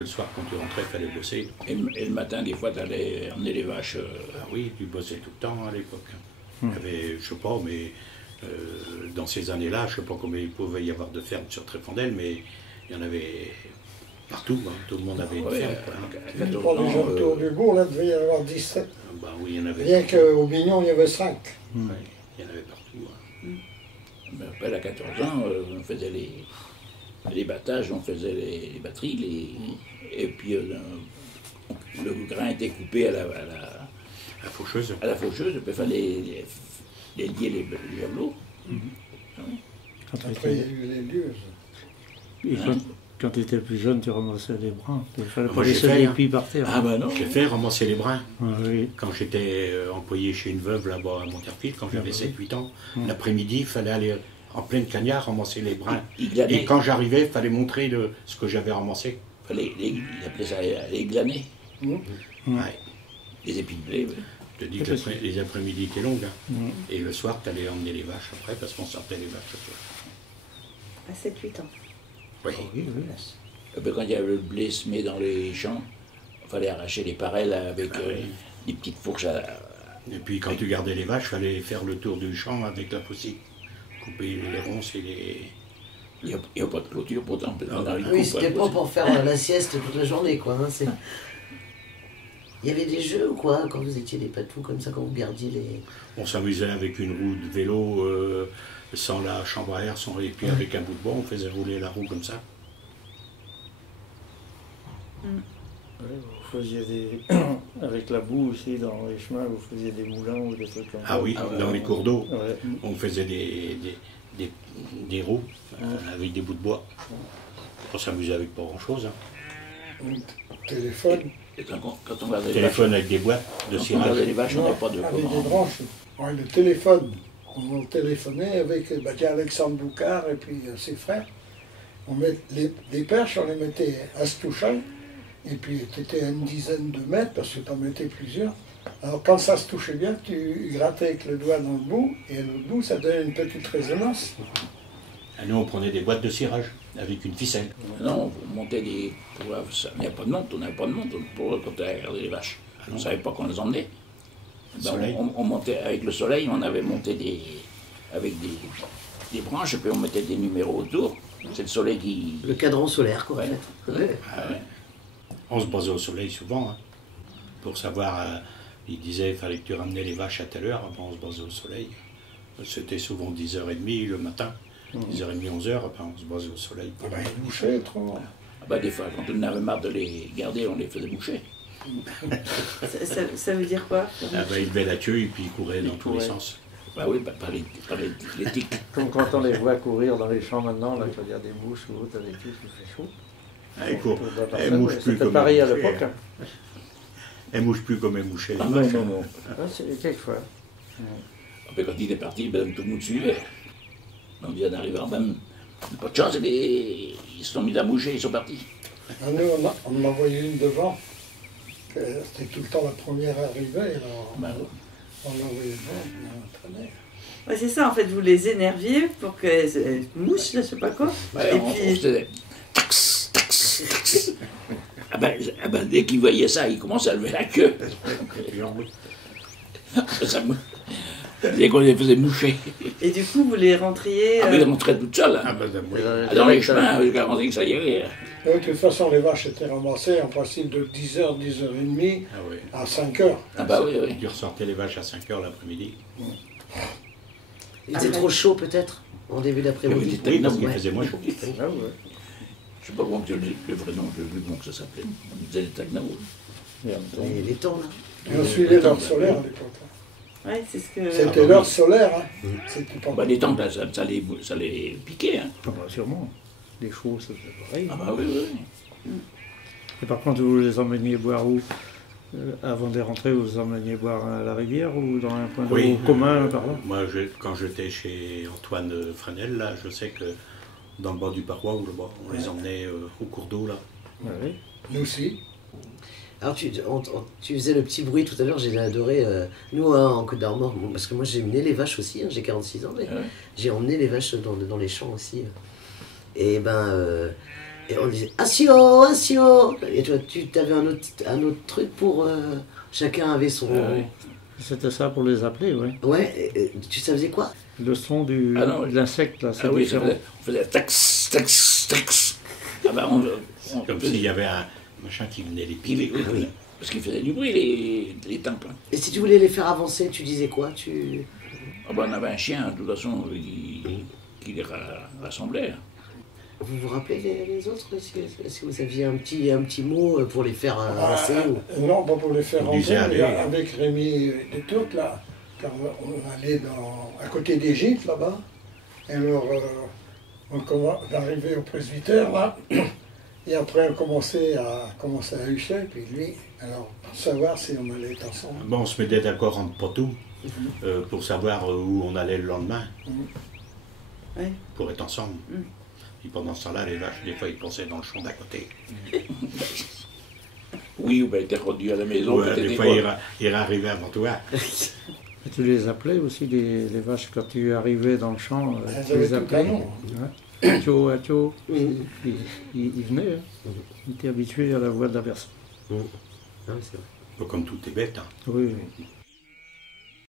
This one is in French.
Le soir, quand tu rentrais, il fallait bosser. Et le matin, des fois, tu allais emmener les vaches. Ah oui, tu bossais tout le temps à l'époque. Il y avait, je sais pas, mais dans ces années-là, je sais pas combien il pouvait y avoir de fermes sur Tréfondel, mais il y en avait partout. Hein. Tout le monde avait une ferme. À 14 Pour les ans, gens autour du bourg, là, il devait y en avoir 17. Bah oui, il y en avait. Rien qu'au Mignon, il y avait 5. Ouais, il y en avait partout. Hein. mais après, à 14 ans, on faisait les battages, on faisait les batteries, et puis le grain était coupé à La faucheuse. la faucheuse, et puis il fallait les lier les javelots. Après, il y a eu les lieuses. Et quand tu étais plus jeune, tu ramassais les brins. Il fallait Moi, pas j'ai laisser fait, les hein. plis par terre. Ah ben non. J'ai fait ramasser les brins. Ah, oui. Quand j'étais employé chez une veuve là-bas à Monterfil, quand j'avais Ah, oui. 7-8 ans, l'après-midi, il fallait aller en pleine cagnard ramasser les brins. Il glanait. Et quand j'arrivais, il fallait montrer ce que j'avais ramassé. Il appelait ça les glanés, Ouais. les épis de blé. Ouais. Je te dis que les après-midi étaient longues. Hein. Et le soir, tu allais emmener les vaches après parce qu'on sortait les vaches ce soir. À 7-8 ans. Oui. Oui, oui. Et puis quand il y avait le blé semé dans les champs, il fallait arracher les parelles avec des petites fourches Et puis quand tu gardais les vaches, il fallait faire le tour du champ avec la faucille. Couper les ronces et les... Il n'y a pas de clôture pourtant. Dans les Oui, coupes, c'était pas pour faire la sieste toute la journée, quoi. Hein, il y avait des jeux ou quoi, quand vous étiez des patous comme ça, quand vous gardiez les... On s'amusait avec une roue de vélo sans la chambre à air, et puis avec un bout de bois, on faisait rouler la roue comme ça. Ouais, vous faisiez des... Avec la boue aussi, dans les chemins, vous faisiez des moulins ou des trucs comme ça. Ah oui, dans les cours d'eau, Ouais. on faisait des roues avec des bouts de bois. On s'amusait avec pas grand-chose. Hein. Téléphone, Et quand on gardait les vaches, Téléphone avec des boîtes de quand on cirage. gardait les vaches, on n'avait pas de avec des comment. branches. Ouais, le téléphone, on téléphonait avec Alexandre Boucard et puis ses frères. On met les perches, on les mettait à se toucher, et puis tu étais à une dizaine de mètres parce que tu en mettais plusieurs. Alors quand ça se touchait bien, tu grattais avec le doigt dans le bout, et le bout, ça donnait une petite résonance. Et nous, on prenait des boîtes de cirage avec une ficelle. Non, on montait des. Il n'y avait pas de monte, on n'avait pas de monte pour quand on regardait les vaches. On ne savait pas qu'on les emmenait. Ben, Soleil. on montait avec le soleil, on avait monté avec des branches, et puis on mettait des numéros autour. C'est le soleil qui. Le cadran solaire, quoi, Ouais. en fait. Ouais. Ah ouais. On se basait au soleil souvent, hein, pour savoir, il disait qu'il fallait que tu ramenais les vaches à telle heure, après on se basait au soleil. C'était souvent 10h30 le matin, 10h30, 11h, après on se basait au soleil. Ah ben, ils bouchaient trop. Ah ben, des fois, quand on avait marre de les garder, on les faisait boucher. Ça veut dire quoi? Ah ben, il levait la queue et puis il courait dans tous les sens. Bah oui, par les tiques. Comme quand on les voit courir dans les champs maintenant, là, quand il y a des mouches ou autre avec tout, il fait chaud. Elle court, On doit pas elle faire, mouche mais plus c'était comme pareil à elle l'époque. mouchait. Hein. Elle mouche plus comme elle mouchait les Ah vaches. non, non, non. Ouais, c'est quelquefois. Après, quand il est parti, ben, tout le monde suivait. On vient d'arriver en même. Pas de chance, ils se sont mis à bouger, ils sont partis. Ah, nous, on en envoyait une devant. C'était tout le temps la première arrivée. Alors Ben, on l'envoyait devant, puis on entraînait. Ouais, c'est ça, en fait, vous les énerviez pour qu'elles mouchent, je sais pas quoi. ben, Et on puis, faisait tax, tax, tax. Ah ben, dès qu'ils voyaient ça, ils commençaient à lever la queue. Ça mou- Dès qu'on les faisait moucher. et du coup, vous les rentriez. Ah, mais ils rentraient toutes seules. Ah Hein. ben, oui. Dans les chemins, je garantis que ça y est. De toute façon, les vaches étaient ramassées en principe de 10h, 10h30 Ah oui. à 5h. Ah bah oui, oui. Tu ressortais les vaches à 5h l'après-midi. Il était trop chaud, peut-être, en début d'après-midi. Oui, parce qu'il Ouais. faisait moins chaud. Ah, ouais. Je sais pas comment que le vrai nom, comment que ça s'appelait. On disait les Tagnaos. Et en même temps, Les temps, là. Et on suivait l'heure solaire à l'époque. Ouais, c'est ce que. C'était l'heure solaire. Hein. C'était pas... Bah, les temps, ça les piquait. Hein. ah bah, sûrement. Les chevaux, c'est pareil. Ah bah oui, oui. Et par contre, vous les emmeniez boire où avant de rentrer, vous les emmeniez boire à la rivière ou dans un point d'eau Oui. commun par là? Moi, quand j'étais chez Antoine Fresnel, là, je sais que dans le bas du Parois, ou là-bas, on les emmenait au cours d'eau, là. Ah, oui. Nous aussi. Alors, tu faisais le petit bruit tout à l'heure, j'ai adoré. Nous, hein, en Côte d'Armor, bon, parce que moi, j'ai mené les vaches aussi, hein, j'ai 46 ans, mais Ouais. j'ai emmené les vaches dans les champs aussi. Et ben, Et on disait Assio, Assio. Et toi, tu avais un autre truc pour. Chacun avait son. Oui. C'était ça pour les appeler, oui. Ouais, ça faisait quoi? Le son de l'insecte, là, c'est Ah oui, différent. on faisait tax, tax, tax. Ah ben Comme s'il y avait un machin qui venait les piquer. Oui, oui. Parce qu'ils faisaient du bruit, les tympans. Et si tu voulais les faire avancer, tu disais quoi? Ah ben, on avait un chien, de toute façon, qui les rassemblait. Vous vous rappelez les autres? Est-ce que vous aviez un petit mot pour les faire avancer Non, pas pour les faire On disait rentrer, mais aller. avec Rémi et toutes, là, quand on allait à côté des gîtes, là-bas, et alors on arrivait au presbytère, là, et après on commençait à hucher, puis lui, alors, pour savoir si on allait être ensemble. Bon, on se mettait d'accord entre poteaux pour savoir où on allait le lendemain, Ouais. pour être ensemble. Et pendant ce temps-là, les vaches, des fois, ils passaient dans le champ d'à côté. Oui, ou bien ils étaient rendus à la maison. Ouais, des fois, ils arrivaient avant toi. Et tu les appelais aussi, les vaches, quand tu arrivais dans le champ, Elles tu avaient les tout un appelais. nom. Ouais. Atio, atio. Ils venaient, hein. Ils étaient habitués à la voix de la personne. Ah oui, c'est vrai. Comme tout est bête. Hein. Oui, oui.